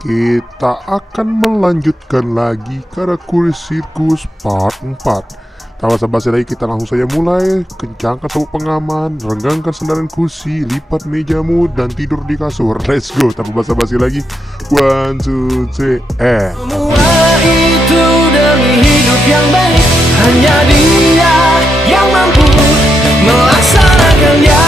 Kita akan melanjutkan lagi Karakuri Circus Part 4. Tanpa basa-basi lagi, kita langsung saja mulai. Kencangkan sabuk pengaman, renggangkan sandaran kursi, lipat mejamu, dan tidur di kasur. Let's go, tanpa basa-basi lagi. 1, 2, 3, Semua itu demi hidup yang baik, hanya Dia yang mampu melaksanakannya.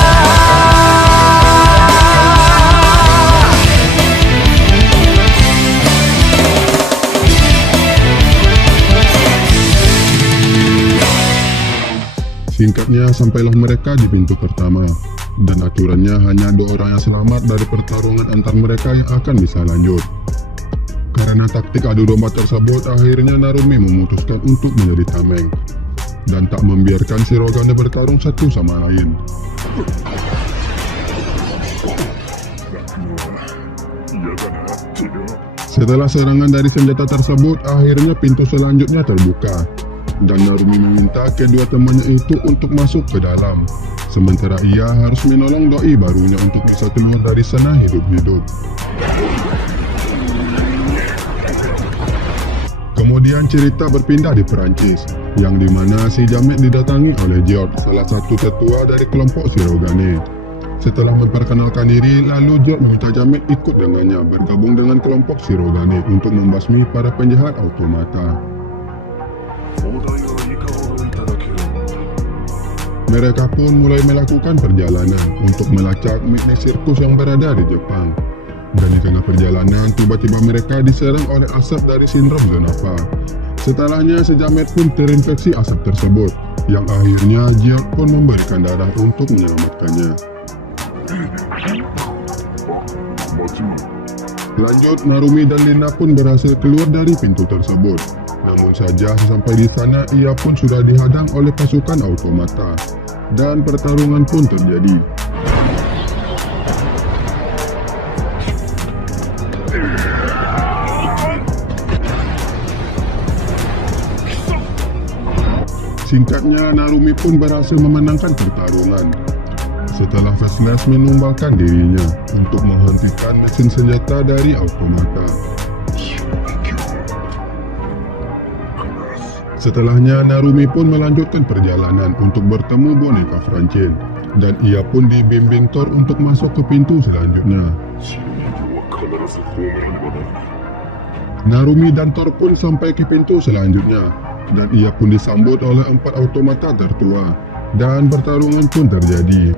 Singkatnya, sampailah mereka di pintu pertama, dan aturannya hanya 2 orang yang selamat dari pertarungan antar mereka yang akan bisa lanjut. Karena taktik adu domba tersebut, akhirnya Narumi memutuskan untuk menjadi tameng, dan tak membiarkan Shirogane bertarung satu sama lain. Setelah serangan dari senjata tersebut, akhirnya pintu selanjutnya terbuka, dan Narumi meminta kedua temannya itu untuk masuk ke dalam, sementara ia harus menolong doi barunya untuk bisa keluar dari sana hidup-hidup. Kemudian cerita berpindah di Perancis, yang dimana si Jamet didatangi oleh George, salah satu tetua dari kelompok Shirogane. Setelah memperkenalkan diri, lalu George meminta Jamet ikut dengannya bergabung dengan kelompok Shirogane untuk membasmi para penjahat automata. Mereka pun mulai melakukan perjalanan untuk melacak mini sirkus yang berada di Jepang. Dan di tengah perjalanan, tiba-tiba mereka diserang oleh asap dari sindrom Zonapa. Setelahnya, si Jamet pun terinfeksi asap tersebut, yang akhirnya George pun memberikan darah untuk menyelamatkannya. Lanjut, Narumi dan Lina pun berhasil keluar dari pintu tersebut. Namun saja, sampai di sana ia pun sudah dihadang oleh pasukan automata, dan pertarungan pun terjadi. Singkatnya, Narumi pun berhasil memenangkan pertarungan setelah Faceless menumbalkan dirinya untuk menghentikan mesin senjata dari automata. Setelahnya, Narumi pun melanjutkan perjalanan untuk bertemu boneka Francine, dan ia pun dibimbing Thor untuk masuk ke pintu selanjutnya. Narumi dan Thor pun sampai ke pintu selanjutnya, dan ia pun disambut oleh 4 automata tertua, dan pertarungan pun terjadi.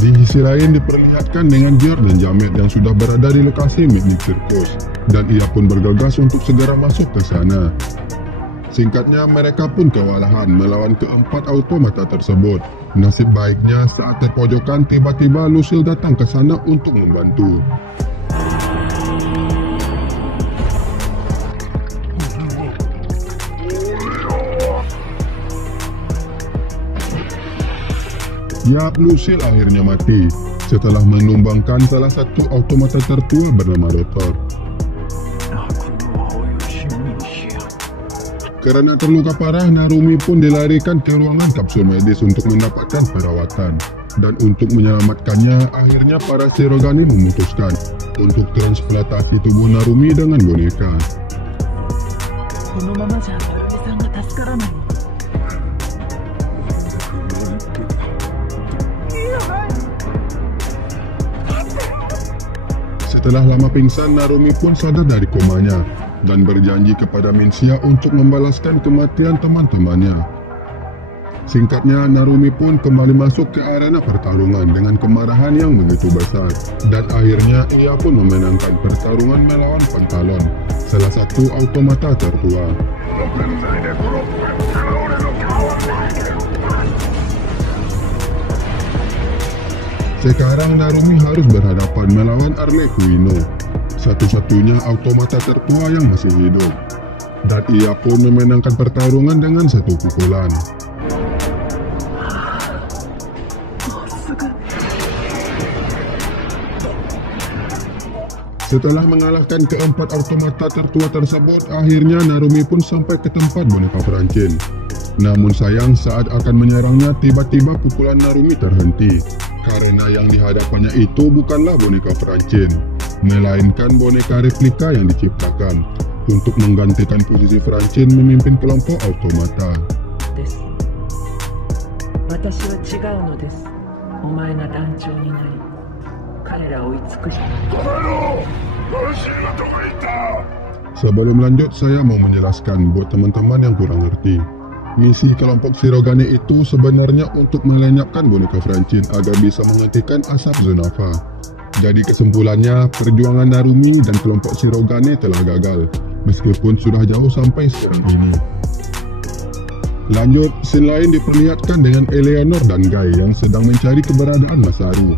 Di sisi lain diperlihatkan dengan George dan Jamet yang sudah berada di lokasi Midnight Circus, dan ia pun bergegas untuk segera masuk ke sana. Singkatnya, mereka pun kewalahan melawan keempat automata tersebut. Nasib baiknya saat terpojokan, tiba-tiba Lucille datang ke sana untuk membantu. Yap, Lucille akhirnya mati setelah menumbangkan salah satu automata tertua bernama Rotor. Karena terluka parah, Narumi pun dilarikan ke ruangan kapsul medis untuk mendapatkan perawatan. Dan untuk menyelamatkannya, akhirnya para Shirogane memutuskan untuk transplantasi tubuh Narumi dengan boneka. Setelah lama pingsan, Narumi pun sadar dari komanya dan berjanji kepada Mencia untuk membalaskan kematian teman-temannya. Singkatnya, Narumi pun kembali masuk ke arena pertarungan dengan kemarahan yang begitu besar, dan akhirnya ia pun memenangkan pertarungan melawan Pantalon, salah satu automata tertua. Sekarang Narumi harus berhadapan melawan Arle Kuino, satu-satunya automata tertua yang masih hidup, dan ia pun memenangkan pertarungan dengan 1 pukulan. Setelah mengalahkan keempat automata tertua tersebut, akhirnya Narumi pun sampai ke tempat boneka Francine. Namun sayang, saat akan menyerangnya, tiba-tiba pukulan Narumi terhenti. Karena yang dihadapannya itu bukanlah boneka Francine, melainkan boneka replika yang diciptakan untuk menggantikan posisi Francine memimpin kelompok automata. 私は違うのです。お前が団長になり、彼らを追い尽くした。 Sebelum lanjut, saya mau menjelaskan buat teman-teman yang kurang ngerti. Misi kelompok Shirogane itu sebenarnya untuk melenyapkan boneka Francine agar bisa menghentikan asap Zunafa. Jadi kesimpulannya, perjuangan Narumi dan kelompok Shirogane telah gagal, meskipun sudah jauh sampai sekarang ini. Lanjut, scene lain diperlihatkan dengan Eleanor dan Guy yang sedang mencari keberadaan Masaru.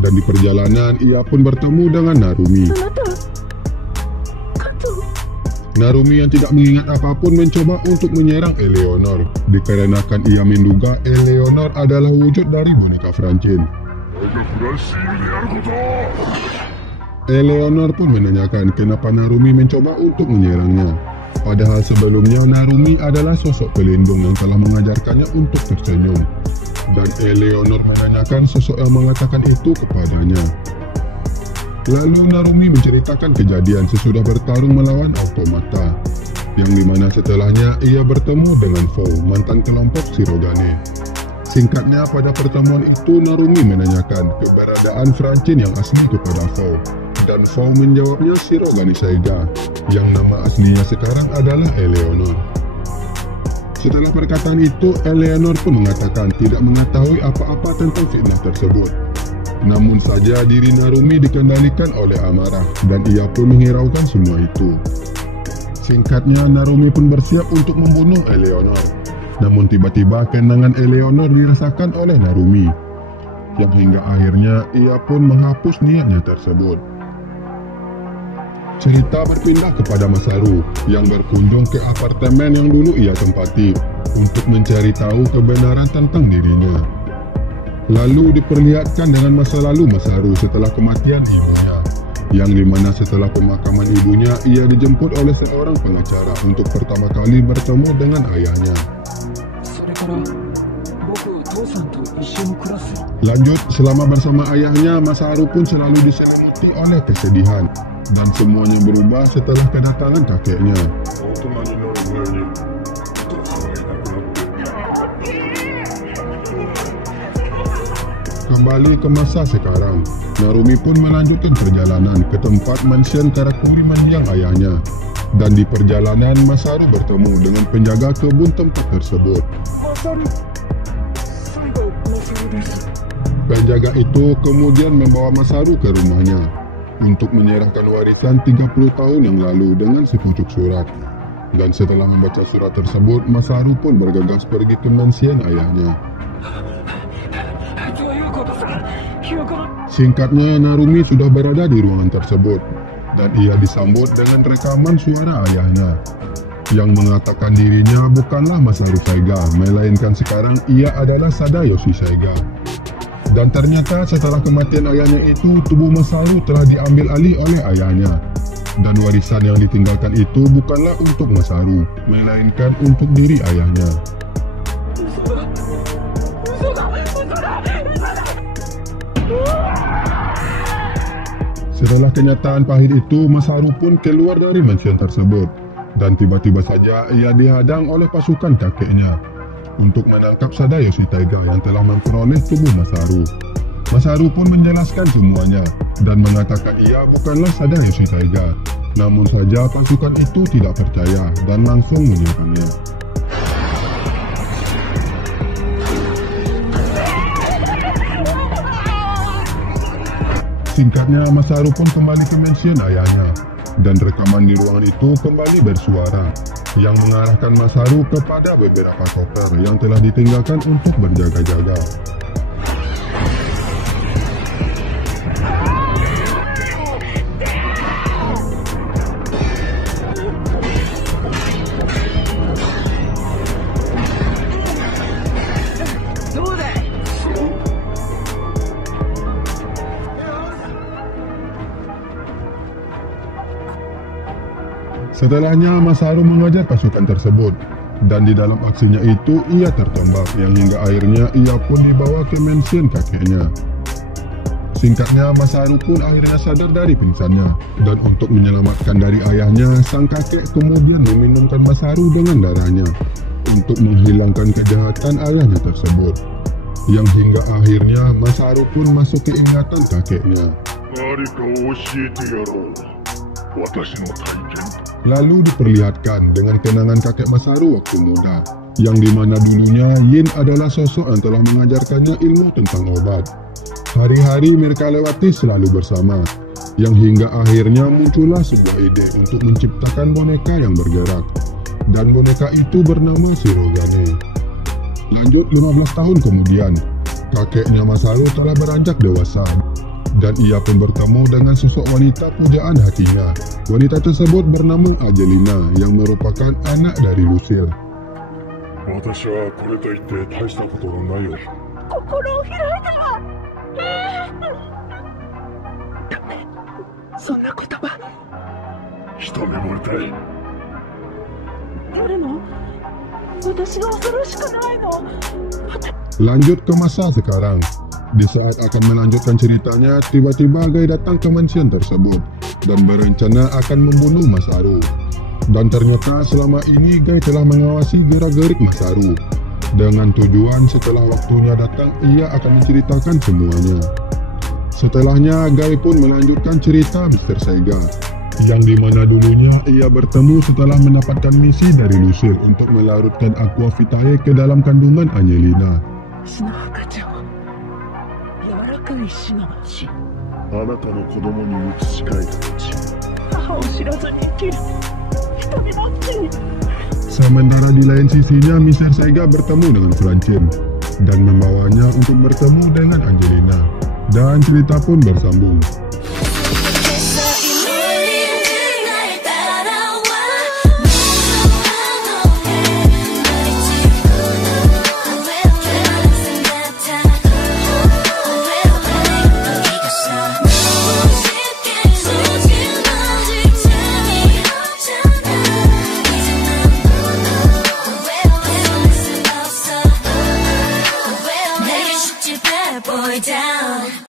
Dan di perjalanan, ia pun bertemu dengan Narumi. Narumi yang tidak mengingat apapun mencoba untuk menyerang Eleanor, dikarenakan ia menduga Eleanor adalah wujud dari boneka Francine. Eleanor pun menanyakan kenapa Narumi mencoba untuk menyerangnya. Padahal sebelumnya Narumi adalah sosok pelindung yang telah mengajarkannya untuk tersenyum. Dan Eleanor menanyakan sosok yang mengatakan itu kepadanya. Lalu Narumi menceritakan kejadian sesudah bertarung melawan automata, yang dimana setelahnya ia bertemu dengan Fou, mantan kelompok Shirogane. Singkatnya, pada pertemuan itu Narumi menanyakan keberadaan Francine yang asli kepada Fou, dan Fou menjawabnya Shirogane Saiga, yang nama aslinya sekarang adalah Eleanor. Setelah perkataan itu, Eleanor pun mengatakan tidak mengetahui apa-apa tentang fitnah tersebut. Namun saja diri Narumi dikendalikan oleh amarah dan ia pun menghiraukan semua itu. Singkatnya, Narumi pun bersiap untuk membunuh Eleanor. Namun tiba-tiba kenangan Eleanor dirasakan oleh Narumi, yang hingga akhirnya ia pun menghapus niatnya tersebut. Cerita berpindah kepada Masaru yang berkunjung ke apartemen yang dulu ia tempati untuk mencari tahu kebenaran tentang dirinya. Lalu diperlihatkan dengan masa lalu Masaru setelah kematian ibunya, yang dimana setelah pemakaman ibunya ia dijemput oleh seorang pengacara untuk pertama kali bertemu dengan ayahnya. Lanjut, selama bersama ayahnya, Masaru pun selalu diselimuti oleh kesedihan, dan semuanya berubah setelah kedatangan kakeknya. Kembali ke masa sekarang, Narumi pun melanjutkan perjalanan ke tempat mansion Karakuri mendiang ayahnya. Dan di perjalanan, Masaru bertemu dengan penjaga kebun tempat tersebut. Penjaga itu kemudian membawa Masaru ke rumahnya untuk menyerahkan warisan 30 tahun yang lalu dengan sepucuk surat. Dan setelah membaca surat tersebut, Masaru pun bergegas pergi ke mansion ayahnya. Singkatnya, Narumi sudah berada di ruangan tersebut, dan ia disambut dengan rekaman suara ayahnya, yang mengatakan dirinya bukanlah Masaru Saiga, melainkan sekarang ia adalah Sadayoshi Saiga. Dan ternyata setelah kematian ayahnya itu, tubuh Masaru telah diambil alih oleh ayahnya. Dan warisan yang ditinggalkan itu bukanlah untuk Masaru, melainkan untuk diri ayahnya. Setelah kenyataan pahit itu, Masaru pun keluar dari mansion tersebut. Dan tiba-tiba saja ia dihadang oleh pasukan kakeknya untuk menangkap Sadayoshi Taiga yang telah memperoleh tubuh Masaru. Masaru pun menjelaskan semuanya dan mengatakan ia bukanlah Sadayoshi Taiga. Namun saja pasukan itu tidak percaya dan langsung menyerangnya. Singkatnya, Masaru pun kembali ke mansion ayahnya, dan rekaman di ruangan itu kembali bersuara, yang mengarahkan Masaru kepada beberapa koper yang telah ditinggalkan untuk berjaga-jaga. Setelahnya Masaru mengejar pasukan tersebut, dan di dalam aksinya itu ia tertembak yang hingga akhirnya ia pun dibawa ke mansion kakeknya. Singkatnya, Masaru pun akhirnya sadar dari pingsannya, dan untuk menyelamatkan dari ayahnya, sang kakek kemudian meminumkan Masaru dengan darahnya untuk menghilangkan kejahatan ayahnya tersebut, yang hingga akhirnya Masaru pun masuk ke ingatan kakeknya. Lalu diperlihatkan dengan kenangan kakek Masaru waktu muda, yang dimana dulunya Yin adalah sosok yang telah mengajarkannya ilmu tentang obat. Hari-hari mereka lewati selalu bersama, yang hingga akhirnya muncullah sebuah ide untuk menciptakan boneka yang bergerak, dan boneka itu bernama Shirogane. Lanjut 15 tahun kemudian, kakeknya Masaru telah beranjak dewasa, dan ia pun bertemu dengan sosok wanita pujaan hatinya. Wanita tersebut bernama Angelina, yang merupakan anak dari Lucille. 私はこれといって大したことはないよ。心を開いた。ダメ、そんな言葉。一目惚れたい。誰の？私が恐ろしくないの。Lanjut ke masa sekarang. Di saat akan melanjutkan ceritanya, tiba-tiba Gai datang ke mansion tersebut dan berencana akan membunuh Masaru. Dan ternyata selama ini Gai telah mengawasi gerak-gerik Masaru, dengan tujuan setelah waktunya datang ia akan menceritakan semuanya. Setelahnya Gai pun melanjutkan cerita Mr. Sega, yang dimana dulunya ia bertemu setelah mendapatkan misi dari Lucille untuk melarutkan Aqua Vitae ke dalam kandungan Angelina. あなたの子供に移し替えた後、母を知らずに生きる人になっている。 Sementara di lain sisinya, Mr. Sega bertemu dengan Francine dan membawanya untuk bertemu dengan Angelina, dan cerita pun bersambung.